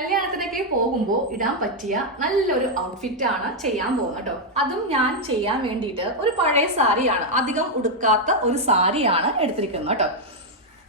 കല്യാണത്തിനൊക്കെ പോകുമ്പോൾ ഇടാൻ പറ്റിയ നല്ലൊരു ഔട്ട്ഫിറ്റ് ആണ് ചെയ്യാൻ പോകുന്നത് കേട്ടോ. അതും ഞാൻ ചെയ്യാൻ വേണ്ടിയിട്ട് ഒരു പഴയ സാരിയാണ് അധികം ഉടുക്കാത്ത ഒരു സാരിയാണ് എടുത്തിരിക്കുന്നത് കേട്ടോ.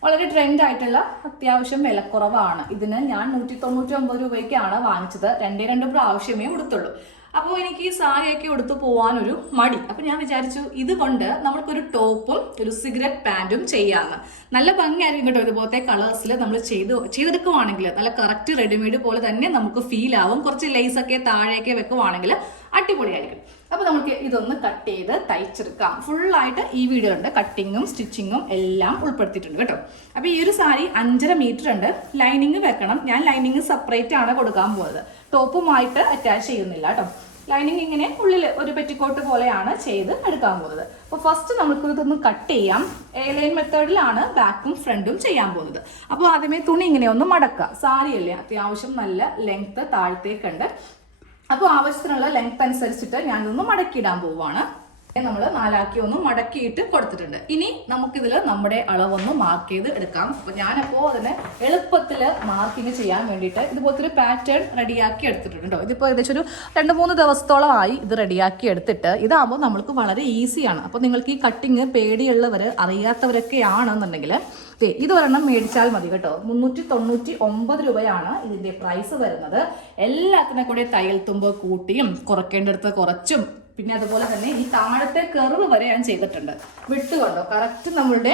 വളരെ ട്രെൻഡ് ആയിട്ടുള്ള അത്യാവശ്യം വിലക്കുറവാണ്. ഇതിന് ഞാൻ നൂറ്റി തൊണ്ണൂറ്റി ഒമ്പത് രൂപയ്ക്കാണ് വാങ്ങിച്ചത്. രണ്ടേ രണ്ട് പ്രാവശ്യമേ ഉടുത്തുള്ളൂ. അപ്പോൾ എനിക്ക് ഈ സാരിയൊക്കെ എടുത്തു പോകാനൊരു മടി. അപ്പോൾ ഞാൻ വിചാരിച്ചു ഇതുകൊണ്ട് നമുക്കൊരു ടോപ്പും ഒരു സിഗരറ്റ് പാന്റും ചെയ്യാമെന്ന് നല്ല ഭംഗിയായിരിക്കും കേട്ടോ ഇതുപോലത്തെ കളേഴ്സിൽ നമ്മൾ ചെയ്ത് ചെയ്തെടുക്കുവാണെങ്കിൽ നല്ല കറക്റ്റ് റെഡിമെയ്ഡ് പോലെ തന്നെ നമുക്ക് ഫീൽ ആവും. കുറച്ച് ലേസൊക്കെ താഴെയൊക്കെ വെക്കുവാണെങ്കിൽ അടിപൊളിയായിരിക്കും. അപ്പോൾ നമുക്ക് ഇതൊന്ന് കട്ട് ചെയ്ത് തയ്ച്ചെടുക്കാം. ഫുള്ളായിട്ട് ഈ വീഡിയോ ഉണ്ട് കട്ടിങ്ങും സ്റ്റിച്ചിങ്ങും എല്ലാം ഉൾപ്പെടുത്തിയിട്ടുണ്ട് കേട്ടോ. അപ്പോൾ ഈ ഒരു സാരി അഞ്ചര മീറ്റർ ഉണ്ട്. ലൈനിങ് വെക്കണം. ഞാൻ ലൈനിങ് സെപ്പറേറ്റ് ആണ് കൊടുക്കാൻ പോകുന്നത് ടോപ്പുമായിട്ട് അറ്റാച്ച് ചെയ്യുന്നില്ല കേട്ടോ. ലൈനിങ് ഇങ്ങനെ ഉള്ളിൽ ഒരു പെറ്റിക്കോട്ട് പോലെയാണ് ചെയ്ത് എടുക്കാൻ പോകുന്നത് അപ്പോൾ ഫസ്റ്റ് നമുക്ക് ഇതൊന്ന് കട്ട് ചെയ്യാം. എ ലൈൻ മെത്തേഡിലാണ് ബാക്കും ഫ്രണ്ടും ചെയ്യാൻ പോകുന്നത് അപ്പോൾ ആദ്യമേ തുണി ഇങ്ങനെ ഒന്ന് മടക്കുക. സാരിയല്ലേ? അത്യാവശ്യം നല്ല ലെങ്ത്ത് താഴത്തേക്കുണ്ട് അപ്പോൾ ആവശ്യത്തിനുള്ള ലെങ്ത് അനുസരിച്ചിട്ട് ഞാനിതൊന്ന് മടക്കിയിടാൻ പോവുകയാണ് നമ്മൾ നാലാക്കി ഒന്ന് മടക്കിയിട്ട് കൊടുത്തിട്ടുണ്ട്. ഇനി നമുക്കിതിൽ നമ്മുടെ അളവൊന്ന് മാർക്ക് ചെയ്ത് എടുക്കാം. അപ്പോൾ ഞാനപ്പോൾ അതിനെ എളുപ്പത്തിൽ മാർക്കിങ് ചെയ്യാൻ വേണ്ടിയിട്ട് ഇതുപോലത്തെ ഒരു പാറ്റേൺ റെഡിയാക്കി എടുത്തിട്ടുണ്ട് കേട്ടോ ഇതിപ്പോൾ ഏകദേശം ഒരു രണ്ട് മൂന്ന് ദിവസത്തോളമായി ഇത് റെഡിയാക്കി എടുത്തിട്ട് ഇതാകുമ്പോൾ നമ്മൾക്ക് വളരെ ഈസിയാണ് അപ്പോൾ നിങ്ങൾക്ക് ഈ കട്ടിങ് പേടിയുള്ളവർ അറിയാത്തവരൊക്കെ ആണെന്നുണ്ടെങ്കിൽ ഇത് ഒരെണ്ണം മേടിച്ചാൽ മതി കേട്ടോ. മുന്നൂറ്റി തൊണ്ണൂറ്റി ഒമ്പത് രൂപയാണ് ഇതിന്റെ പ്രൈസ് വരുന്നത്. എല്ലാത്തിനെ കൂടെ തയ്യൽ തുമ്പ് കൂട്ടിയും കുറയ്ക്കേണ്ടടുത്ത് കുറച്ചും പിന്നെ അതുപോലെ തന്നെ ഈ താഴത്തെ കെറിവ് വരെ ഞാൻ ചെയ്തിട്ടുണ്ട്. വിട്ട് കണ്ടോ? കറക്റ്റ് നമ്മളുടെ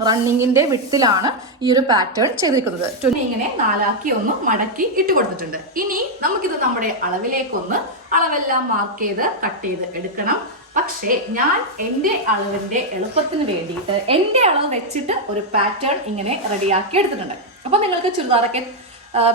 റണ്ണിങ്ങിന്റെ വിട്ടിലാണ് ഈ ഒരു പാറ്റേൺ ചെയ്തിരിക്കുന്നത്. തുണി ഇങ്ങനെ നാലാക്കി ഒന്ന് മടക്കി ഇട്ട് കൊടുത്തിട്ടുണ്ട്. ഇനി നമുക്കിത് നമ്മുടെ അളവിലേക്കൊന്ന് അളവെല്ലാം മാർക്ക് ചെയ്ത് കട്ട് ചെയ്ത് എടുക്കണം. പക്ഷേ ഞാൻ എന്റെ അളവിന്റെ എളുപ്പത്തിന് വേണ്ടിയിട്ട് എന്റെ അളവ് വെച്ചിട്ട് ഒരു പാറ്റേൺ ഇങ്ങനെ റെഡിയാക്കി എടുത്തിട്ടുണ്ട്. അപ്പോൾ നിങ്ങൾക്ക് ചുരിദാറൊക്കെ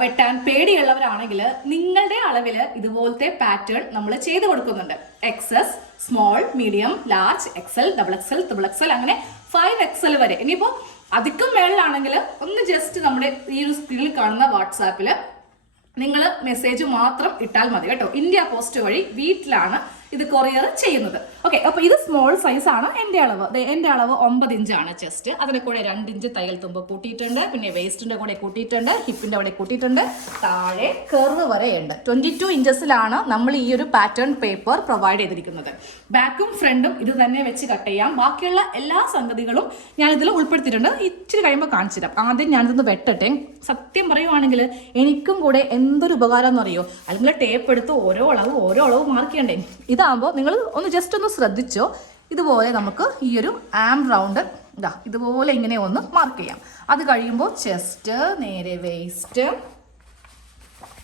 വെട്ടാൻ പേടിയുള്ളവരാണെങ്കിൽ നിങ്ങളുടെ അളവിൽ ഇതുപോലത്തെ പാറ്റേൺ നമ്മൾ ചെയ്ത് കൊടുക്കുന്നുണ്ട്. XS small medium large XL double XL triple XL അങ്ങനെ ഫൈവ് എക്സൽ വരെ. ഇനിയിപ്പോൾ അധികം മേളിലാണെങ്കിൽ ഒന്ന് ജസ്റ്റ് നമ്മുടെ ഈ ഒരു സ്ക്രീനിൽ കാണുന്ന വാട്സാപ്പിൽ നിങ്ങൾ മെസ്സേജ് മാത്രം ഇട്ടാൽ മതി കേട്ടോ. ഇന്ത്യ പോസ്റ്റ് വഴി വീട്ടിലാണ് ഇത് കൊറിയർ ചെയ്യുന്നത്. ഓക്കെ അപ്പോൾ ഇത് സ്മോൾ സൈസ് ആണ്. എന്റെ അളവ്. ദേ, എന്റെ അളവ് ഒമ്പത് ഇഞ്ചാണ് ചെസ്റ്റ് അതിന്റെ കൂടെ രണ്ട് ഇഞ്ച് തയ്യൽ തുമ്പ് കൂട്ടിയിട്ടുണ്ട്. പിന്നെ വേസ്റ്റിന്റെ കൂടെ കൂട്ടിയിട്ടുണ്ട്. ഹിപ്പിന്റെ അവിടെ കൂട്ടിയിട്ടുണ്ട്. താഴെ കെർവ് വരെയുണ്ട്. ട്വന്റി ടു ഇഞ്ചസിലാണ് നമ്മൾ ഈ ഒരു പാറ്റേൺ പേപ്പർ പ്രൊവൈഡ് ചെയ്തിരിക്കുന്നത്. ബാക്കും ഫ്രണ്ടും ഇത് തന്നെ വെച്ച് കട്ട് ചെയ്യാം. ബാക്കിയുള്ള എല്ലാ സംഗതികളും ഞാൻ ഇതിൽ ഉൾപ്പെടുത്തിയിട്ടുണ്ട്. ഇച്ചിരി കഴിയുമ്പോൾ കാണിച്ചു തരാം. ആദ്യം ഞാനിതൊന്ന് വെട്ടട്ടെ. സത്യം പറയുവാണെങ്കിൽ എനിക്കും കൂടെ എന്തൊരു ഉപകാരം എന്നറിയോ? അല്ലെങ്കിൽ ടേപ്പ് എടുത്ത് ഓരോ അളവ് ഓരോ അളവ് മാർക്ക് ചെയ്യണ്ടേ? ഇതാകുമ്പോൾ നിങ്ങൾ ഒന്ന് ജസ്റ്റ് ഒന്ന് ശ്രദ്ധിച്ചോ. ഇതുപോലെ നമുക്ക് ഈ ഒരു ആം റൗണ്ട് ഇതാ ഇതുപോലെ ഇങ്ങനെ ഒന്ന് മാർക്ക് ചെയ്യാം. അത് കഴിയുമ്പോൾ ചെസ്റ്റ് നേരെ വേസ്റ്റ്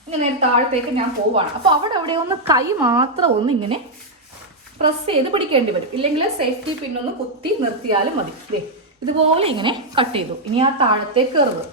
ഇങ്ങനെ താഴത്തേക്ക് ഞാൻ പോവാണ്. അപ്പോൾ അവിടെ അവിടെ ഒന്ന് കൈ മാത്രം ഒന്ന് ഇങ്ങനെ പ്രസ് ചെയ്ത് പിടിക്കേണ്ടി വരും. ഇല്ലെങ്കിൽ സേഫ്റ്റി പിന്നൊന്ന് കുത്തി നിർത്തിയാലും മതി. ദേ ഇതുപോലെ ഇങ്ങനെ കട്ട് ചെയ്തു. ഇനി ആ താഴത്തെ കയറുന്നത്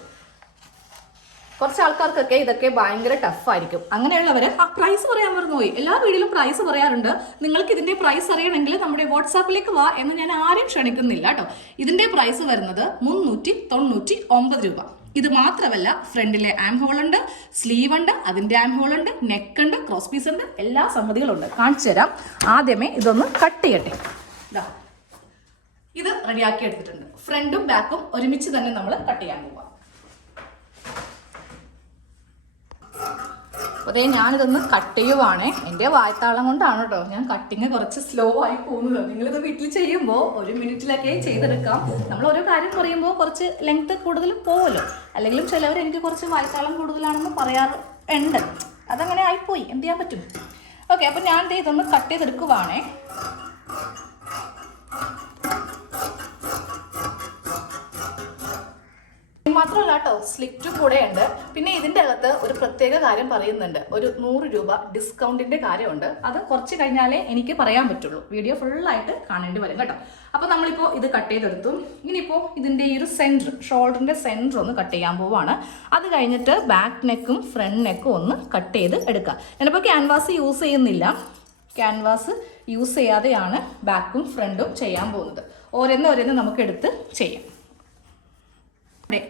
കുറച്ച് ആൾക്കാർക്കൊക്കെ ഇതൊക്കെ ഭയങ്കര ടഫായിരിക്കും അങ്ങനെയുള്ളവർ ആ പ്രൈസ് പറയാൻ മറന്നുപോയി എല്ലാ വീഡിയോയിലും പ്രൈസ് പറയാറുണ്ട്. നിങ്ങൾക്ക് ഇതിന്റെ പ്രൈസ് അറിയണമെങ്കിൽ നമ്മുടെ വാട്സാപ്പിലേക്ക് വാ എന്ന് ഞാൻ ആരും ക്ഷണിക്കുന്നില്ല കേട്ടോ ഇതിന്റെ പ്രൈസ് വരുന്നത് മുന്നൂറ്റി തൊണ്ണൂറ്റി ഒമ്പത് രൂപ. ഇത് മാത്രമല്ല ഫ്രണ്ടിലെ ആം ഹോൾ ഉണ്ട് സ്ലീവ് ഉണ്ട് അതിന്റെ ആം ഹോൾ ഉണ്ട് നെക്ക് ഉണ്ട് ക്രോസ് പീസ് ഉണ്ട് എല്ലാ സംഗതികളും ഉണ്ട് കാണിച്ചു തരാം. ആദ്യമേ ഇതൊന്ന് കട്ട് ചെയ്യട്ടെ. ഇത് റെഡിയാക്കി എടുത്തിട്ടുണ്ട്. ഫ്രണ്ടും ബാക്കും ഒരുമിച്ച് തന്നെ നമ്മൾ കട്ട് ചെയ്യാൻ പോവാം. അതേ ഞാനിതൊന്ന് കട്ട് ചെയ്യുവാണേ. എന്റെ വായത്താളം കൊണ്ടാണ് കേട്ടോ. ഞാൻ കട്ടിങ് കുറച്ച് സ്ലോ ആയി പോകുന്നത്. നിങ്ങളിത് വീട്ടിൽ ചെയ്യുമ്പോൾ ഒരു മിനിറ്റിലൊക്കെ ചെയ്തെടുക്കാം. നമ്മൾ ഓരോ കാര്യം പറയുമ്പോൾ കുറച്ച് ലെങ്ത് കൂടുതൽ പോകുമല്ലോ അല്ലെങ്കിലും ചിലവർ എനിക്ക് കുറച്ച് വായത്താളം കൂടുതലാണെന്ന് പറയാറ് ഉണ്ട്. അതങ്ങനെ ആയിപ്പോയി. എന്ത് ചെയ്യാൻ പറ്റും? ഓക്കെ അപ്പോൾ ഞാൻ ഇതൊന്ന് കട്ട് ചെയ്തെടുക്കുവാണേ. മാത്രമല്ല കേട്ടോ സ്ലിറ്റും കൂടെ ഉണ്ട് പിന്നെ ഇതിന്റെ അകത്ത് ഒരു പ്രത്യേക കാര്യം പറയുന്നുണ്ട്. ഒരു നൂറ് രൂപ ഡിസ്കൗണ്ടിന്റെ കാര്യമുണ്ട്. അത് കുറച്ച് കഴിഞ്ഞാലേ എനിക്ക് പറയാൻ പറ്റുള്ളൂ. വീഡിയോ ഫുള്ളായിട്ട് കാണേണ്ടി വരും കേട്ടോ. അപ്പോൾ നമ്മളിപ്പോൾ ഇത് കട്ട് ചെയ്തെടുത്തു. ഇനിയിപ്പോൾ ഇതിന്റെ ഈ ഒരു സെന്റർ ഷോൾഡറിന്റെ സെന്റർ ഒന്ന് കട്ട് ചെയ്യാൻ പോവാണ്. അത് കഴിഞ്ഞിട്ട് ബാക്ക് നെക്കും ഫ്രണ്ട് നെക്കും ഒന്ന് കട്ട് ചെയ്ത് എടുക്കുക ഞാനിപ്പോൾ ക്യാൻവാസ് യൂസ് ചെയ്യുന്നില്ല. ക്യാൻവാസ് യൂസ് ചെയ്യാതെയാണ് ബാക്കും ഫ്രണ്ടും ചെയ്യാൻ പോകുന്നത്. ഓരോന്ന് ഓരോന്ന് നമുക്ക് എടുത്ത് ചെയ്യാം.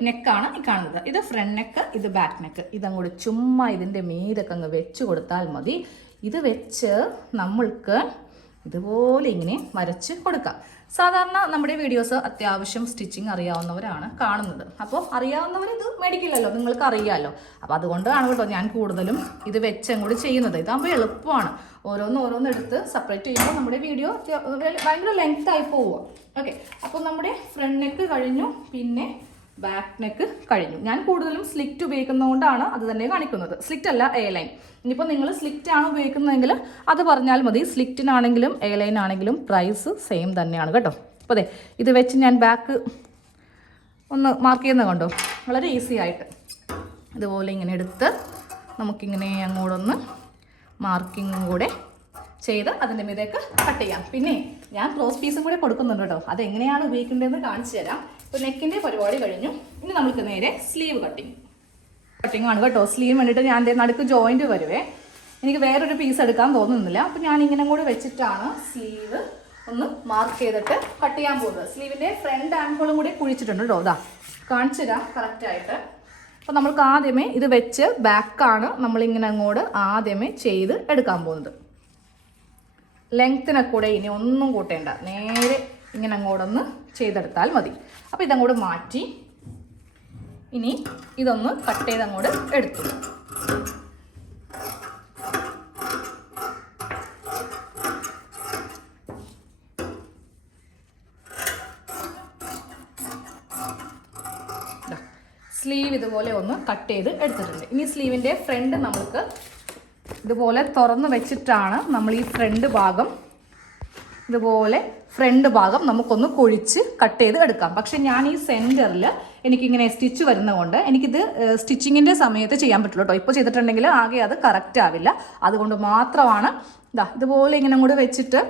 നെക്കാണ് ഈ കാണുന്നത്. ഇത് ഫ്രണ്ട് നെക്ക് ഇത് ബാക്ക് നെക്ക് ഇതങ്ങോട്ട് ചുമ്മാ ഇതിന്റെ മീതൊക്കെ അങ്ങ് വെച്ച് കൊടുത്താൽ മതി. ഇത് വെച്ച് നമ്മൾക്ക് ഇതുപോലെ ഇങ്ങനെ വരച്ച് കൊടുക്കാം. സാധാരണ നമ്മുടെ വീഡിയോസ് അത്യാവശ്യം സ്റ്റിച്ചിങ് അറിയാവുന്നവരാണ് കാണുന്നത്. അപ്പോൾ അറിയാവുന്നവർ ഇത് മേടിക്കില്ലല്ലോ നിങ്ങൾക്ക് അറിയാമല്ലോ അപ്പോൾ അതുകൊണ്ടാണ് കേട്ടോ ഞാൻ കൂടുതലും ഇത് വെച്ചും കൂടി ചെയ്യുന്നത്. ഇതാകുമ്പോൾ എളുപ്പമാണ്. ഓരോന്ന് ഓരോന്ന് എടുത്ത് സെപ്പറേറ്റ് ചെയ്യുമ്പോൾ നമ്മുടെ വീഡിയോ ഭയങ്കര ലെങ്ത് ആയി പോവുക. ഓക്കെ അപ്പോൾ നമ്മുടെ ഫ്രണ്ട് നെക്ക് കഴിഞ്ഞു. പിന്നെ ബാക്ക് നെക്ക് കഴിഞ്ഞു. ഞാൻ കൂടുതലും സ്ലിറ്റ് ഉപയോഗിക്കുന്നതുകൊണ്ടാണ് അത് തന്നെ കാണിക്കുന്നത്. സ്ലിറ്റ് അല്ല എ ലൈൻ ഇനിയിപ്പോൾ നിങ്ങൾ സ്ലിറ്റ് ആണ് ഉപയോഗിക്കുന്നതെങ്കിൽ അത് പറഞ്ഞാൽ മതി. സ്ലിറ്റിനാണെങ്കിലും എ ലൈൻ ആണെങ്കിലും പ്രൈസ് സെയിം തന്നെയാണ് കേട്ടോ. അപ്പോൾ അതെ ഇത് വെച്ച് ഞാൻ ബാക്ക് ഒന്ന് മാർക്ക് ചെയ്യുന്നത് കണ്ടോ? വളരെ ഈസി ആയിട്ട്. ഇതുപോലെ ഇങ്ങനെ എടുത്ത് നമുക്കിങ്ങനെ അങ്ങോട്ടൊന്ന് മാർക്കിങ്ങും കൂടെ ചെയ്ത് അതിന്റെ മീതേക്ക് കട്ട് ചെയ്യാം. പിന്നെ ഞാൻ ക്രോസ് പീസും കൂടെ കൊടുക്കുന്നുണ്ട് കേട്ടോ. അതെങ്ങനെയാണ് ഉപയോഗിക്കേണ്ടതെന്ന് കാണിച്ചു തരാം. ഇപ്പോൾ നെക്കിന്റെ പരിപാടി കഴിഞ്ഞു. ഇനി നമുക്ക് നേരെ സ്ലീവ് കട്ടിങ് ആണ് കേട്ടോ. സ്ലീവ് വേണ്ടിയിട്ട് ഞാൻ നടുക്ക് ജോയിന്റ് വരുവേ. എനിക്ക് വേറൊരു പീസ് എടുക്കാൻ തോന്നുന്നില്ല. അപ്പോൾ ഞാൻ ഇങ്ങനെ കൂടെ വെച്ചിട്ടാണ് സ്ലീവ് ഒന്ന് മാർക്ക് ചെയ്തിട്ട് കട്ട് ചെയ്യാൻ പോകുന്നത്. സ്ലീവിന്റെ ഫ്രണ്ട് ആംഗിളും കൂടി കുഴിച്ചിട്ടുണ്ട് കേട്ടോ. ഇതാ കാണിച്ചു തരാം കറക്റ്റായിട്ട് അപ്പോൾ നമ്മൾക്ക് ആദ്യമേ ഇത് വെച്ച് ബാക്കാണ് നമ്മളിങ്ങനെ അങ്ങോട്ട് ആദ്യമേ ചെയ്ത് എടുക്കാൻ പോകുന്നത്. ലെങ്ത്തിനെ കൂടെ ഇനി ഒന്നും കൂട്ടേണ്ട. നേരെ ഇങ്ങനെ അങ്ങോട്ടൊന്ന് ചെയ്തെടുത്താൽ മതി. അപ്പോൾ ഇതങ്ങോട്ട് മാറ്റി ഇനി ഇതൊന്ന് കട്ട് ചെയ്ത് അങ്ങോട്ട് എടുത്തു സ്ലീവ് ഇതുപോലെ ഒന്ന് കട്ട് ചെയ്ത് എടുത്തിട്ടുണ്ട്. ഇനി സ്ലീവിന്റെ ഫ്രണ്ട് നമുക്ക് ഇതുപോലെ തുറന്ന് വെച്ചിട്ടാണ് നമ്മൾ ഈ ഫ്രണ്ട് ഭാഗം ഇതുപോലെ ഫ്രണ്ട് ഭാഗം നമുക്കൊന്ന് കൊഴിച്ച് കട്ട് ചെയ്ത് എടുക്കാം. പക്ഷെ ഞാൻ ഈ സെന്ററിൽ എനിക്കിങ്ങനെ സ്റ്റിച്ച് വരുന്നതുകൊണ്ട് എനിക്കിത് സ്റ്റിച്ചിങ്ങിന്റെ സമയത്ത് ചെയ്യാൻ പറ്റുള്ളൂ കേട്ടോ ഇപ്പോൾ ചെയ്തിട്ടുണ്ടെങ്കിൽ ആകെ അത് കറക്റ്റ് ആവില്ല. അതുകൊണ്ട് മാത്രമാണ് ഇതാ ഇതുപോലെ ഇങ്ങനെ കൂടെ വെച്ചിട്ട്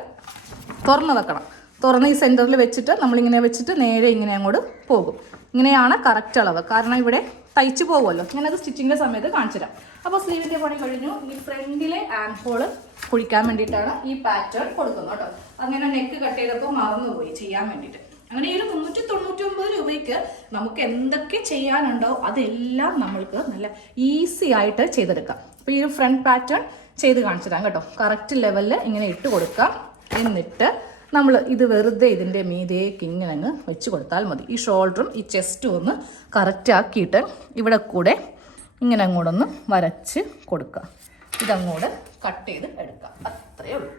തുറന്ന് വെക്കണം. തുറന്ന് ഈ സെന്ററിൽ വെച്ചിട്ട് നമ്മളിങ്ങനെ വെച്ചിട്ട് നേരെ ഇങ്ങനെ അങ്ങോട്ട് പോകും. ഇങ്ങനെയാണ് കറക്റ്റ് അളവ്. കാരണം ഇവിടെ തയ്ച്ച് പോകുമല്ലോ ഞാനത് സ്റ്റിച്ചിങ്ങിന്റെ സമയത്ത് കാണിച്ചു തരാം. അപ്പോൾ സ്ലീവിന്റെ പണി കഴിഞ്ഞു. ഈ ഫ്രണ്ടിലെ ആൻഡ് ഹോൾ കുഴിക്കാൻ വേണ്ടിയിട്ടാണ് ഈ പാറ്റേൺ കൊടുക്കുന്നത് കേട്ടോ. അങ്ങനെ നെക്ക് കട്ട് ചെയ്തപ്പോൾ മറന്നുപോയി ചെയ്യാൻ വേണ്ടിയിട്ട്. അങ്ങനെ ഈ ഒരു മുന്നൂറ്റി തൊണ്ണൂറ്റി ഒമ്പത് രൂപയ്ക്ക് നമുക്ക് എന്തൊക്കെ ചെയ്യാനുണ്ടോ അതെല്ലാം നമ്മൾക്ക് നല്ല ഈസി ആയിട്ട് ചെയ്തെടുക്കാം. അപ്പോൾ ഈ ഫ്രണ്ട് പാറ്റേൺ ചെയ്ത് കാണിച്ചു തരാം കേട്ടോ. കറക്റ്റ് ലെവലിൽ ഇങ്ങനെ ഇട്ട് കൊടുക്കാം. എന്നിട്ട് നമ്മൾ ഇത് വെറുതെ ഇതിന്റെ മീതേക്ക് ഇങ്ങനെ അങ്ങ് വെച്ച് കൊടുത്താൽ മതി. ഈ ഷോൾഡറും ഈ ചെസ്റ്റും ഒന്ന് കറക്റ്റാക്കിയിട്ട് ഇവിടെ കൂടെ ഇങ്ങനെ അങ്ങോട്ടൊന്ന് വരച്ച് കൊടുക്കുക ഇതങ്ങോട്ട് കട്ട് ചെയ്ത് എടുക്കുക അത്രയേ ഉള്ളൂ.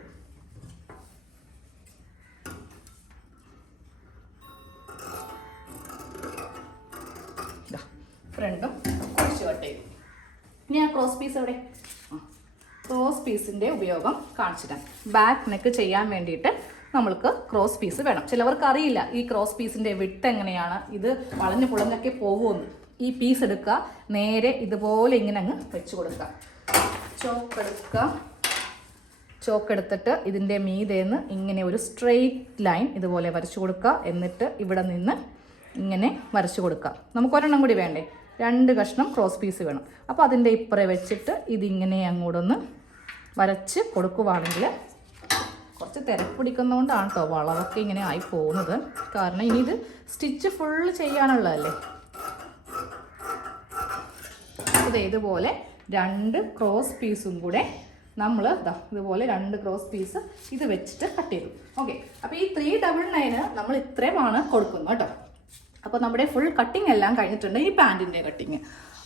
ഫ്രണ്ടും കുറച്ച് ഇനി ആ ക്രോസ് പീസ് എവിടെ? ക്രോസ് പീസിന്റെ ഉപയോഗം കാണിച്ചിട്ടാണ് ബാക്ക് നെക്ക് ചെയ്യാൻ വേണ്ടിയിട്ട് നമ്മൾക്ക് ക്രോസ് പീസ് വേണം. ചിലവർക്ക് അറിയില്ല ഈ ക്രോസ് പീസിന്റെ വിട്ട് എങ്ങനെയാണ്? ഇത് വളഞ്ഞു പുളഞ്ഞൊക്കെ പോകുമെന്ന്. ഈ പീസ് എടുക്കുക നേരെ ഇതുപോലെ ഇങ്ങനെ അങ്ങ് വെച്ച് കൊടുക്കുക. ചോക്ക് എടുക്കുക. ചോക്ക് എടുത്തിട്ട് ഇതിന്റെ മീതേന്ന് ഇങ്ങനെ ഒരു സ്ട്രെയിറ്റ് ലൈൻ ഇതുപോലെ വരച്ചു കൊടുക്കുക. എന്നിട്ട് ഇവിടെ നിന്ന് ഇങ്ങനെ വരച്ചു കൊടുക്കുക. നമുക്ക് ഒരെണ്ണം കൂടി വേണ്ടേ? രണ്ട് കഷ്ണം ക്രോസ് പീസ് വേണം. അപ്പോൾ അതിന്റെ ഇപ്പുറേ വെച്ചിട്ട് ഇതിങ്ങനെ അങ്ങോട്ടൊന്ന് വരച്ച് കൊടുക്കുവാണെങ്കിൽ കുറച്ച് തിരപ്പിടിക്കുന്നതുകൊണ്ടാണ് കേട്ടോ വളവൊക്കെ ഇങ്ങനെ ആയി പോകുന്നത്. കാരണം ഇനി ഇത് സ്റ്റിച്ച് ഫുള്ള് ചെയ്യാനുള്ളതല്ലേ? ഇത് ഇതുപോലെ രണ്ട് ക്രോസ് പീസും കൂടെ നമ്മൾ ഇതാ ഇതുപോലെ രണ്ട് ക്രോസ് പീസ് ഇത് വെച്ചിട്ട് കട്ട് ചെയ്തു. ഓക്കെ അപ്പോൾ ഈ ത്രീ ഡബിൾ നയന് നമ്മൾ ഇത്രയുമാണ് കൊടുക്കുന്നത് കേട്ടോ അപ്പോൾ നമ്മുടെ ഫുൾ കട്ടിങ് എല്ലാം കഴിഞ്ഞിട്ടുണ്ട്. ഈ പാന്റിന്റെ കട്ടിങ്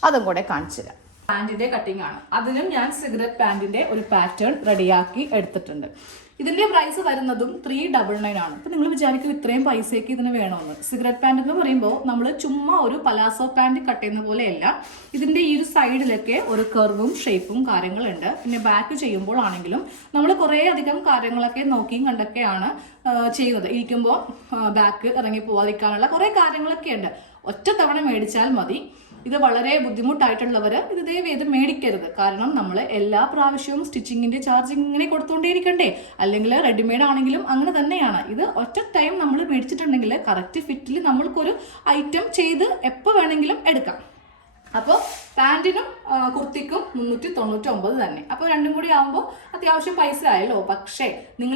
അതും കൂടെ കാണിച്ചു തരാം. പാന്റിന്റെ കട്ടിങ് ആണ്. അതിനും ഞാൻ സിഗരറ്റ് പാന്റിന്റെ ഒരു പാറ്റേൺ റെഡിയാക്കി എടുത്തിട്ടുണ്ട്. ഇതിന്റെ പ്രൈസ് വരുന്നതും ത്രീ ഡബിൾ നയൻ ആണ്. അപ്പൊ നിങ്ങൾ വിചാരിക്കും ഇത്രയും പൈസയ്ക്ക് ഇതിന് വേണമെന്ന് സിഗരറ്റ് പാന്റ് എന്ന് പറയുമ്പോൾ നമ്മൾ ചുമ്മാ ഒരു പലാസോ പാന്റ് കട്ട് ചെയ്യുന്ന പോലെയല്ല. ഇതിന്റെ ഈ ഒരു സൈഡിലൊക്കെ ഒരു കർവും ഷേപ്പും കാര്യങ്ങളുണ്ട്. പിന്നെ ബാക്ക് ചെയ്യുമ്പോൾ ആണെങ്കിലും നമ്മൾ കുറേ അധികം കാര്യങ്ങളൊക്കെ നോക്കിയും കണ്ടൊക്കെയാണ് ചെയ്യുന്നത്. ഇരിക്കുമ്പോൾ ബാക്ക് ഇറങ്ങി പോവാതിരിക്കാനുള്ള കുറേ കാര്യങ്ങളൊക്കെ ഉണ്ട് ഒറ്റ തവണ മേടിച്ചാൽ മതി. ഇത് വളരെ ബുദ്ധിമുട്ടായിട്ടുള്ളവർ ഇത് ദയവ് ഇത് മേടിക്കരുത്. കാരണം നമ്മൾ എല്ലാ പ്രാവശ്യവും സ്റ്റിച്ചിങ്ങിന്റെ ചാർജ് ഇങ്ങനെ കൊടുത്തുകൊണ്ടേയിരിക്കണ്ടേ അല്ലെങ്കിൽ റെഡിമെയ്ഡ് ആണെങ്കിലും അങ്ങനെ തന്നെയാണ്. ഇത് ഒറ്റ ടൈം നമ്മൾ മേടിച്ചിട്ടുണ്ടെങ്കിൽ കറക്റ്റ് ഫിറ്റിൽ നമ്മൾക്കൊരു ഐറ്റം ചെയ്ത് എപ്പോൾ വേണമെങ്കിലും എടുക്കാം. അപ്പോൾ പാന്റിനും കുർത്തിക്കും മുന്നൂറ്റി തൊണ്ണൂറ്റി ഒമ്പത് തന്നെ. അപ്പോൾ രണ്ടും കൂടി ആകുമ്പോൾ അത്യാവശ്യം പൈസ ആയല്ലോ. പക്ഷേ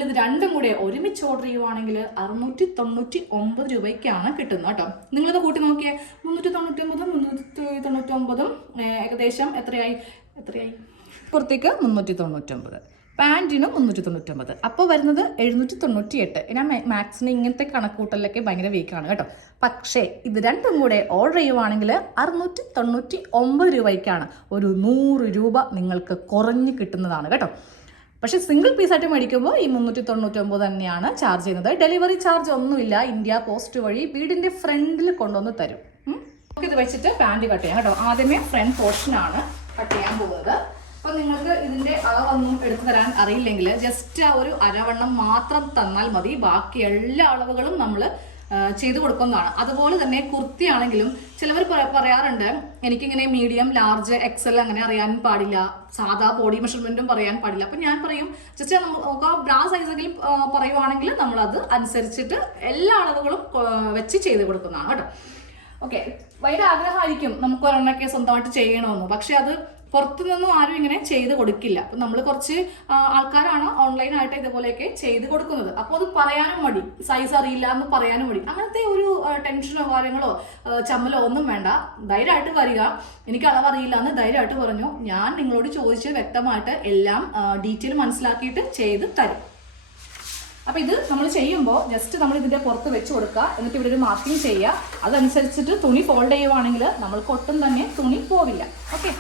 ഇത് രണ്ടും കൂടി ഒരുമിച്ച് ഓർഡർ ചെയ്യുവാണെങ്കിൽ അറുന്നൂറ്റി തൊണ്ണൂറ്റി ഒമ്പത് രൂപയ്ക്കാണ് കിട്ടുന്നത് കേട്ടോ. നിങ്ങളിത് കൂട്ടി നോക്കിയേ. മുന്നൂറ്റി തൊണ്ണൂറ്റി ഒമ്പതും മുന്നൂറ്റി തൊണ്ണൂറ്റി ഒമ്പതും ഏകദേശം എത്രയായി? എത്രയായി? കുർത്തിക്ക് മുന്നൂറ്റി തൊണ്ണൂറ്റി ഒമ്പത് പാന്റിനും മുന്നൂറ്റി തൊണ്ണൂറ്റൊമ്പത് അപ്പോൾ വരുന്നത് എഴുന്നൂറ്റി തൊണ്ണൂറ്റി എട്ട് ഞാൻ മാത്സിന് ഇങ്ങനത്തെ കണക്കൂട്ടലൊക്കെ ഭയങ്കര വീക്കാണ് കേട്ടോ. പക്ഷേ ഇത് രണ്ടും കൂടെ ഓർഡർ ചെയ്യുവാണെങ്കിൽ അറുന്നൂറ്റി തൊണ്ണൂറ്റി ഒമ്പത് രൂപയ്ക്കാണ് ഒരു നൂറ് രൂപ നിങ്ങൾക്ക് കുറഞ്ഞ് കിട്ടുന്നതാണ് കേട്ടോ. പക്ഷെ സിംഗിൾ പീസായിട്ട് മേടിക്കുമ്പോൾ ഈ മുന്നൂറ്റി തൊണ്ണൂറ്റി ഒമ്പത് തന്നെയാണ് ചാർജ് ചെയ്യുന്നത്. ഡെലിവറി ചാർജ് ഒന്നുമില്ല. ഇന്ത്യ പോസ്റ്റ് വഴി വീടിന്റെ ഫ്രണ്ടിൽ കൊണ്ടുവന്ന് തരും. നമുക്കിത് വെച്ചിട്ട് പാന്റ് കട്ട് ചെയ്യാം കേട്ടോ. ആദ്യമേ ഫ്രണ്ട് പോർഷനാണ് കട്ട് ചെയ്യാൻ പോകുന്നത്. അപ്പോൾ നിങ്ങൾക്ക് ഇതിന്റെ അളവൊന്നും എടുത്തു തരാൻ അറിയില്ലെങ്കിൽ ജസ്റ്റ് ആ ഒരു അരവണ്ണം മാത്രം തന്നാൽ മതി. ബാക്കി എല്ലാ അളവുകളും നമ്മൾ ചെയ്തു കൊടുക്കുന്നതാണ്. അതുപോലെ തന്നെ കുർത്തി ആണെങ്കിലും ചിലവർ പറയാറുണ്ട് എനിക്കിങ്ങനെ മീഡിയം ലാർജ് എക്സൽ അങ്ങനെ അറിയാൻ പാടില്ല. സാധാ ബോഡി മെഷർമെന്റും പറയാൻ പാടില്ല. അപ്പം ഞാൻ പറയും ജസ്റ്റ് നമുക്ക് ആ ബ്രാ സൈസെങ്കിലും പറയുവാണെങ്കിൽ നമ്മളത് അനുസരിച്ചിട്ട് എല്ലാ അളവുകളും വെച്ച് ചെയ്ത് കൊടുക്കുന്നതാണ്. കേട്ടോ. ഓക്കെ വലിയ ആഗ്രഹമായിരിക്കും നമുക്ക് ഒരെണ്ണൊക്കെ സ്വന്തമായിട്ട് ചെയ്യണമെന്ന്. പക്ഷെ അത് പുറത്തുനിന്നും ആരും ഇങ്ങനെ ചെയ്ത് കൊടുക്കില്ല. അപ്പം നമ്മൾ കുറച്ച് ആൾക്കാരാണ് ഓൺലൈനായിട്ട് ഇതുപോലെയൊക്കെ ചെയ്ത് കൊടുക്കുന്നത്. അപ്പോൾ അത് പറയാനും മടി. സൈസ് അറിയില്ല എന്ന് പറയാനും മടി. അങ്ങനത്തെ ഒരു ടെൻഷനോ കാര്യങ്ങളോ ചമ്മലോ ഒന്നും വേണ്ട. ധൈര്യമായിട്ട് വരിക. എനിക്ക് അളവറിയില്ല എന്ന് ധൈര്യമായിട്ട് പറഞ്ഞു. ഞാൻ നിങ്ങളോട് ചോദിച്ച് വ്യക്തമായിട്ട് എല്ലാം ഡീറ്റെയിൽ മനസ്സിലാക്കിയിട്ട് ചെയ്ത് തരും. അപ്പൊ ഇത് നമ്മൾ ചെയ്യുമ്പോൾ ജസ്റ്റ് നമ്മൾ ഇതിന്റെ പുറത്ത് വെച്ച് കൊടുക്കുക. എന്നിട്ട് ഇവിടെ ഒരു മാർക്കിംഗ് ചെയ്യുക. അതനുസരിച്ചിട്ട് തുണി ഫോൾഡ് ചെയ്യുവാണെങ്കിൽ നമ്മൾക്ക് ഒട്ടും തന്നെ തുണി പോവില്ല. ഓക്കെ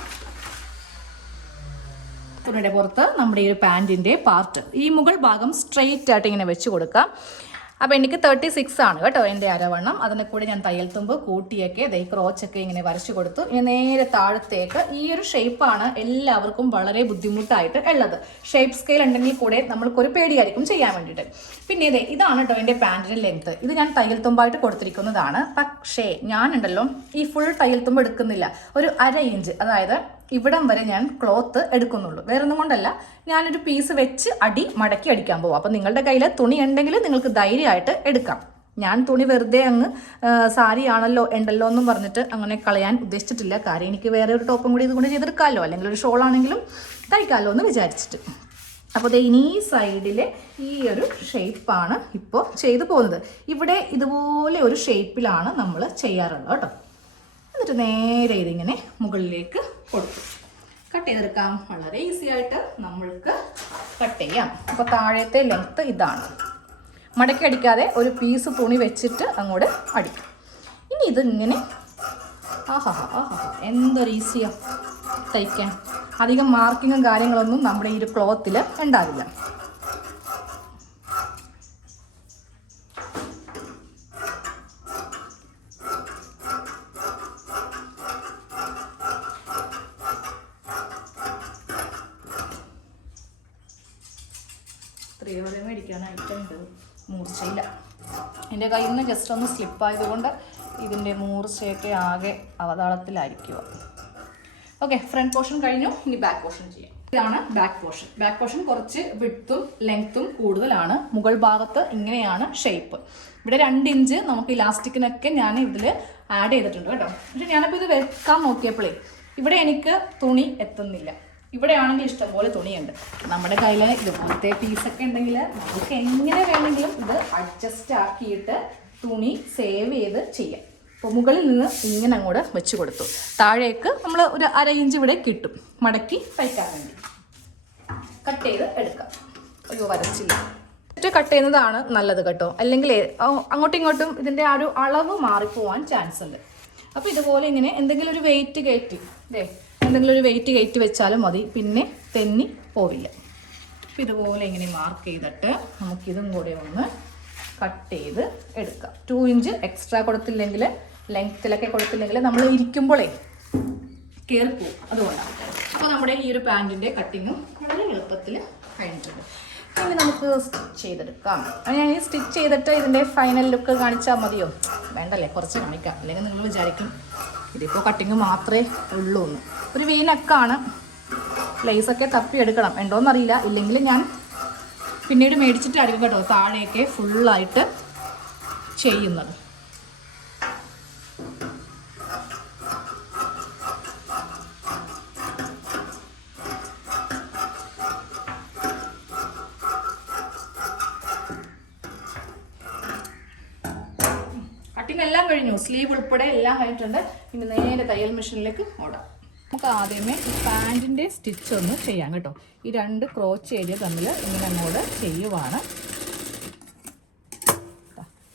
തുണിയുടെ പുറത്ത് നമ്മുടെ ഈ ഒരു പാന്റിന്റെ പാർട്ട് ഈ മുകൾ ഭാഗം സ്ട്രെയിറ്റ് ആയിട്ട് ഇങ്ങനെ വെച്ച് കൊടുക്കാം. അപ്പോൾ എനിക്ക് തേർട്ടി സിക്സ് ആണ് കേട്ടോ എന്റെ അരവണ്ണം. അതിനെ കൂടെ ഞാൻ തയ്യൽ തുമ്പ് കൂട്ടിയൊക്കെ ദൈ ക്രോച്ചൊക്കെ ഇങ്ങനെ വരച്ചു കൊടുത്തു. ഇനി നേരെ താഴത്തേക്ക് ഈ ഒരു ഷേപ്പാണ് എല്ലാവർക്കും വളരെ ബുദ്ധിമുട്ടായിട്ട് ഉള്ളത്. ഷേപ്പ് സ്കെയിൽ ഉണ്ടെങ്കിൽ കൂടെ നമ്മൾക്കൊരു പേടിയായിരിക്കും ചെയ്യാൻ വേണ്ടിയിട്ട്. പിന്നെ ഇതേ ഇതാണ് കേട്ടോ എന്റെ പാന്റിന്റെ ലെങ്ത്ത് ഇത് ഞാൻ തയ്യൽ തുമ്പായിട്ട് കൊടുത്തിരിക്കുന്നതാണ്. പക്ഷേ ഞാനുണ്ടല്ലോ ഈ ഫുൾ തയ്യൽ തുമ്പ് എടുക്കുന്നില്ല. ഒരു അര ഇഞ്ച് അതായത് ഇവിടം വരെ ഞാൻ ക്ലോത്ത് എടുക്കുന്നുള്ളൂ. വേറെ ഒന്നും കൊണ്ടല്ല ഞാനൊരു പീസ് വെച്ച് അടി മടക്കി അടിക്കാൻ പോകും അപ്പം നിങ്ങളുടെ കയ്യിൽ തുണി ഉണ്ടെങ്കിൽ നിങ്ങൾക്ക് ധൈര്യമായിട്ട് എടുക്കാം. ഞാൻ തുണി വെറുതെ അങ്ങ് സാരിയാണല്ലോ ഉണ്ടല്ലോ എന്നും പറഞ്ഞിട്ട് അങ്ങനെ കളയാൻ ഉദ്ദേശിച്ചിട്ടില്ല. കാര്യം എനിക്ക് വേറെ ഒരു ടോപ്പും കൂടി ഇതുകൊണ്ട് ചെയ്തെടുക്കാമല്ലോ അല്ലെങ്കിൽ ഒരു ഷോൾ ആണെങ്കിലും തയ്ക്കാമല്ലോ എന്ന് വിചാരിച്ചിട്ട്. അപ്പോൾ ദേ ഇനി സൈഡിലെ ഈ ഒരു ഷേപ്പാണ് ഇപ്പോൾ ചെയ്തു പോകുന്നത്. ഇവിടെ ഇതുപോലെ ഒരു ഷേപ്പിലാണ് നമ്മൾ ചെയ്യാറുള്ളത് കേട്ടോ. എന്നിട്ട് നേരെ ഇതിങ്ങനെ മുകളിലേക്ക് കൊടുക്കും. കട്ട് ചെയ്തെടുക്കാം. വളരെ ഈസി ആയിട്ട് നമ്മൾക്ക് കട്ട് ചെയ്യാം. അപ്പോൾ താഴത്തെ ലെങ്ത്ത് ഇതാണ്. മടക്കി അടിക്കാതെ ഒരു പീസ് തുണി വെച്ചിട്ട് അങ്ങോട്ട് അടിക്കും. ഇനി ഇതിങ്ങനെ ആഹാ ആഹാ എന്തൊരു ഈസിയാ തയ്ക്കാൻ. അധികം മാർക്കിങ്ങും കാര്യങ്ങളൊന്നും നമ്മുടെ ഈ ഒരു ക്ലോത്തിൽ ഉണ്ടാവില്ല ഇത്രയും വരെ മൂർച്ചയില്ല. എന്റെ കയ്യിൽ നിന്ന് ജസ്റ്റ് ഒന്ന് സ്ലിപ്പായതുകൊണ്ട് ഇതിന്റെ മൂർച്ചയൊക്കെ ആകെ അവതാളത്തിലായിരിക്കുക. ഓക്കെ ഫ്രണ്ട് പോർഷൻ കഴിഞ്ഞു. ഇനി ബാക്ക് പോർഷൻ ചെയ്യാം. ഇതാണ് ബാക്ക് പോർഷൻ ബാക്ക് പോർഷൻ കുറച്ച് വിട്ടും ലെങ്ത്തും കൂടുതലാണ്. മുകൾ ഭാഗത്ത് ഇങ്ങനെയാണ് ഷേപ്പ് ഇവിടെ രണ്ട് ഇഞ്ച് നമുക്ക് ഇലാസ്റ്റിക്കിനൊക്കെ ഞാൻ ഇതിൽ ആഡ് ചെയ്തിട്ടുണ്ട് കേട്ടോ. പക്ഷെ ഞാനിപ്പോൾ ഇത് വെക്കാൻ നോക്കിയപ്പോഴേ ഇവിടെ എനിക്ക് തുണി എത്തുന്നില്ല. ഇവിടെ ആണെങ്കിൽ ഇഷ്ടംപോലെ തുണിയുണ്ട്. നമ്മുടെ കയ്യിൽ ഇതുപോലത്തെ പീസൊക്കെ ഉണ്ടെങ്കിൽ നമുക്ക് എങ്ങനെ വേണമെങ്കിലും ഇത് അഡ്ജസ്റ്റ് ആക്കിയിട്ട് തുണി സേവ് ചെയ്ത് ചെയ്യാം. അപ്പോൾ മുകളിൽ നിന്ന് ഇങ്ങനെ അങ്ങോട്ട് വെച്ച് കൊടുത്തു. താഴേക്ക് നമ്മൾ ഒരു അര ഇഞ്ച് ഇവിടെ കിട്ടും. മടക്കി തയ്ക്കാൻ വേണ്ടി. കട്ട് ചെയ്ത് എടുക്കാം. അയ്യോ വരച്ചില്ല. കട്ട് ചെയ്യുന്നതാണ് നല്ലത് കേട്ടോ. അല്ലെങ്കിൽ അങ്ങോട്ടും ഇങ്ങോട്ടും ഇതിന്റെ ആ ഒരു അളവ് മാറിപ്പോവാൻ ചാൻസ് ഉണ്ട്. അപ്പോൾ ഇതുപോലെ ഇങ്ങനെ എന്തെങ്കിലും ഒരു വെയിറ്റ് കയറ്റി. അല്ലേ എന്തെങ്കിലും ഒരു വെയിറ്റ് കയറ്റി വെച്ചാലും മതി. പിന്നെ തെന്നി പോവില്ല. അപ്പോൾ ഇതുപോലെ ഇങ്ങനെ മാർക്ക് ചെയ്തിട്ട് നമുക്കിതും കൂടെ ഒന്ന് കട്ട് ചെയ്ത് എടുക്കാം. ടു ഇഞ്ച് എക്സ്ട്രാ കൊടുത്തില്ലെങ്കിൽ ലെങ്ത്തിലൊക്കെ കൊടുത്തില്ലെങ്കിൽ നമ്മൾ ഇരിക്കുമ്പോഴേ കയറിപ്പോവും അതുകൊണ്ടാണ്. അപ്പോൾ നമ്മുടെ ഈ ഒരു പാന്റിന്റെ കട്ടിങ്ങും വളരെ എളുപ്പത്തിൽ കഴിഞ്ഞിട്ടുണ്ട്. ഇനി നമുക്ക് സ്റ്റിച്ച് ചെയ്തെടുക്കാം. ഞാൻ ഈ സ്റ്റിച്ച് ചെയ്തിട്ട് ഇതിന്റെ ഫൈനൽ ലുക്ക് കാണിച്ചാൽ മതിയോ? വേണ്ടല്ലേ? കുറച്ച് കാണിക്കാം. അല്ലെങ്കിൽ നിങ്ങൾ വിചാരിക്കും ഇതിപ്പോൾ കട്ടിങ് മാത്രമേ ഉള്ളൂ എന്ന് ഒരു വീനക്കാണ് ലേസൊക്കെ തപ്പിയെടുക്കണം ഉണ്ടോയെന്നറിയില്ല ഇല്ലെങ്കിൽ ഞാൻ പിന്നീട് മേടിച്ചിട്ടായിരിക്കും കേട്ടോ താഴെയൊക്കെ ഫുള്ളായിട്ട് ചെയ്യുന്നത്. ഉൾപ്പെടെ എല്ലാം കഴിഞ്ഞിട്ടുണ്ട് ഇനി നേരെ തയ്യൽ മെഷീനിലേക്ക് ഓടാം. നമുക്ക് ആദ്യമേ പാന്റിന്റെ സ്റ്റിച്ച് ഒന്ന് ചെയ്യാം കേട്ടോ. ഈ രണ്ട് ക്രോച്ച് ഏരിയ തമ്മിൽ ഇങ്ങനെ അങ്ങോട്ട് ചെയ്യുവാണ്.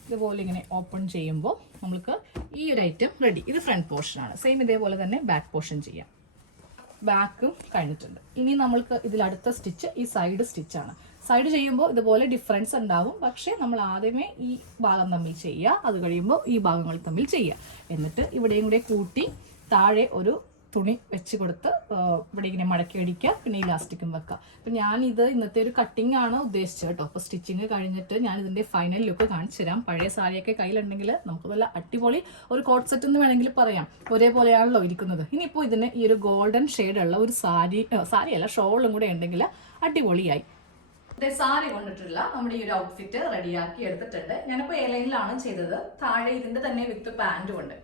ഇതുപോലെ ഇങ്ങനെ ഓപ്പൺ ചെയ്യുമ്പോൾ നമുക്ക് ഈ ഒരു ഐറ്റം റെഡി ഇത് ഫ്രണ്ട് പോർഷനാണ് സെയിം ഇതേപോലെ തന്നെ ബാക്ക് പോർഷൻ ചെയ്യാം. ബാക്കും കഴിഞ്ഞിട്ടുണ്ട്. ഇനി നമ്മൾക്ക് ഇതിൽ അടുത്ത സ്റ്റിച്ച് ഈ സൈഡ് സ്റ്റിച്ചാണ് സൈഡ് ചെയ്യുമ്പോൾ ഇതുപോലെ ഡിഫറൻസ് ഉണ്ടാവും. പക്ഷേ നമ്മൾ ആദ്യമേ ഈ ഭാഗം തമ്മിൽ ചെയ്യുക. അത് കഴിയുമ്പോൾ ഈ ഭാഗങ്ങൾ തമ്മിൽ ചെയ്യുക. എന്നിട്ട് ഇവിടെയും കൂടെ കൂട്ടി താഴെ ഒരു തുണി വെച്ച് കൊടുത്ത് ഇവിടെ ഇങ്ങനെ മടക്കി അടിക്കുക. പിന്നെ ഇലാസ്റ്റിക്കും വെക്കുക. അപ്പം ഞാൻ ഇത് ഇന്നത്തെ ഒരു കട്ടിംഗ് ആണ് ഉദ്ദേശിച്ചത് കേട്ടോ. അപ്പോൾ സ്റ്റിച്ചിങ് കഴിഞ്ഞിട്ട് ഞാൻ ഇതിന്റെ ഫൈനൽ ലുക്ക് കാണിച്ചു തരാം. പഴയ സാരിയൊക്കെ കയ്യിലുണ്ടെങ്കിൽ നമുക്ക് നല്ല അടിപൊളി ഒരു കോട്ട് സെറ്റ് എന്ന് വേണമെങ്കിൽ പറയാം. ഒരേപോലെയാണല്ലോ ഇരിക്കുന്നത്. ഇനിയിപ്പോൾ ഇതിന് ഈ ഒരു ഗോൾഡൻ ഷെയ്ഡുള്ള ഒരു സാരി സാരിയല്ല ഷോളും കൂടെ ഉണ്ടെങ്കിൽ അടിപൊളിയായി. സാരി കൊണ്ടിട്ടുള്ള നമ്മുടെ ഈ ഒരു ഔട്ട്ഫിറ്റ് റെഡിയാക്കി എടുത്തിട്ടുണ്ട്. ഞാനിപ്പോൾ എലൈനിലാണ് ചെയ്തത്. താഴെ ഇതിന്റെ തന്നെ വിത്ത് പാന്റും ഉണ്ട്.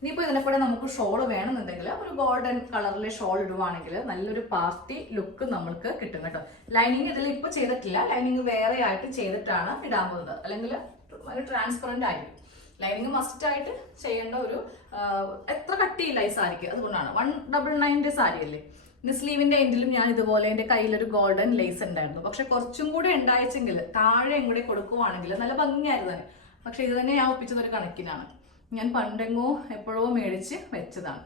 ഇനിയിപ്പോൾ ഇതിനെ കൂടെ നമുക്ക് ഷോൾ വേണമെന്നുണ്ടെങ്കിൽ ഒരു ഗോൾഡൻ കളറിലെ ഷോൾ ഇടുവാണെങ്കിൽ നല്ലൊരു പാർട്ടി ലുക്ക് നമ്മൾക്ക് കിട്ടും കേട്ടോ. ലൈനിങ് ഇതിൽ ഇപ്പോൾ ചെയ്തിട്ടില്ല. ലൈനിങ് വേറെ ആയിട്ട് ചെയ്തിട്ടാണ് ഇടാൻ പോകുന്നത്. അല്ലെങ്കിൽ ഒരു ട്രാൻസ്പെറന്റ് ആയിരിക്കും. ലൈനിങ് മസ്റ്റ് ആയിട്ട് ചെയ്യേണ്ട ഒരു എത്ര കട്ടിയില്ല ഈ സാരിക്ക്? അതുകൊണ്ടാണ്. വൺ ഡബിൾ നയന്റെ സാരി അല്ലേ പിന്നെ സ്ലീവിന്റെ എൻഡിലും ഞാൻ ഇതുപോലെ എന്റെ കയ്യിലൊരു ഗോൾഡൻ ലേസ് ഉണ്ടായിരുന്നു. പക്ഷെ കുറച്ചും കൂടെ ഉണ്ടായിച്ചെങ്കിൽ താഴെ കൂടെ കൊടുക്കുവാണെങ്കിൽ നല്ല ഭംഗിയായിരുന്നു തന്നെ പക്ഷെ ഇത് തന്നെ ഞാൻ ഒപ്പിച്ചത് ഒരു കണക്കിനാണ്. ഞാൻ പണ്ടെങ്ങോ എപ്പോഴോ മേടിച്ച് വെച്ചതാണ്.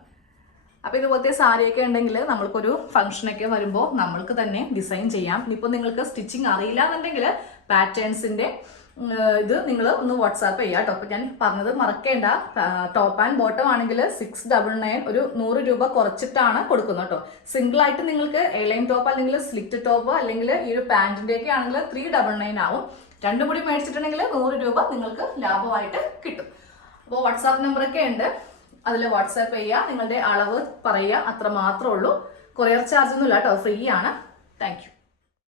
അപ്പോൾ ഇതുപോലത്തെ സാരിയൊക്കെ ഉണ്ടെങ്കിൽ നമ്മൾക്കൊരു ഫംഗ്ഷനൊക്കെ വരുമ്പോൾ നമ്മൾക്ക് തന്നെ ഡിസൈൻ ചെയ്യാം. ഇനിയിപ്പോൾ നിങ്ങൾക്ക് സ്റ്റിച്ചിങ് അറിയില്ല എന്നുണ്ടെങ്കിൽ പാറ്റേൺസിന്റെ ഇത് നിങ്ങൾ ഒന്ന് വാട്സാപ്പ് ചെയ്യുക കേട്ടോ ഞാൻ പറഞ്ഞത് മറക്കേണ്ട. ടോപ്പ് ആൻഡ് ബോട്ടം ആണെങ്കിൽ സിക്സ് ഡബിൾ നയൻ ഒരു നൂറ് രൂപ കുറച്ചിട്ടാണ് കൊടുക്കുന്നത് കേട്ടോ സിംഗിൾ ആയിട്ട് നിങ്ങൾക്ക് എലൈൻ ടോപ്പ് അല്ലെങ്കിൽ സ്ലിറ്റ് ടോപ്പ് അല്ലെങ്കിൽ ഈ ഒരു പാന്റിന്റെ ഒക്കെ ആണെങ്കിൽ ത്രീ ഡബിൾ നയൻ ആവും. രണ്ടും കൂടി മേടിച്ചിട്ടുണ്ടെങ്കിൽ നൂറ് രൂപ നിങ്ങൾക്ക് ലാഭമായിട്ട് കിട്ടും. അപ്പോൾ വാട്സാപ്പ് നമ്പറൊക്കെ ഉണ്ട്. അതിൽ വാട്സാപ്പ് ചെയ്യുക നിങ്ങളുടെ അളവ് പറയുക. അത്ര മാത്രമേ ഉള്ളൂ. കൊറിയർ ചാർജ് ഒന്നുമില്ല കേട്ടോ ഫ്രീ ആണ്. താങ്ക്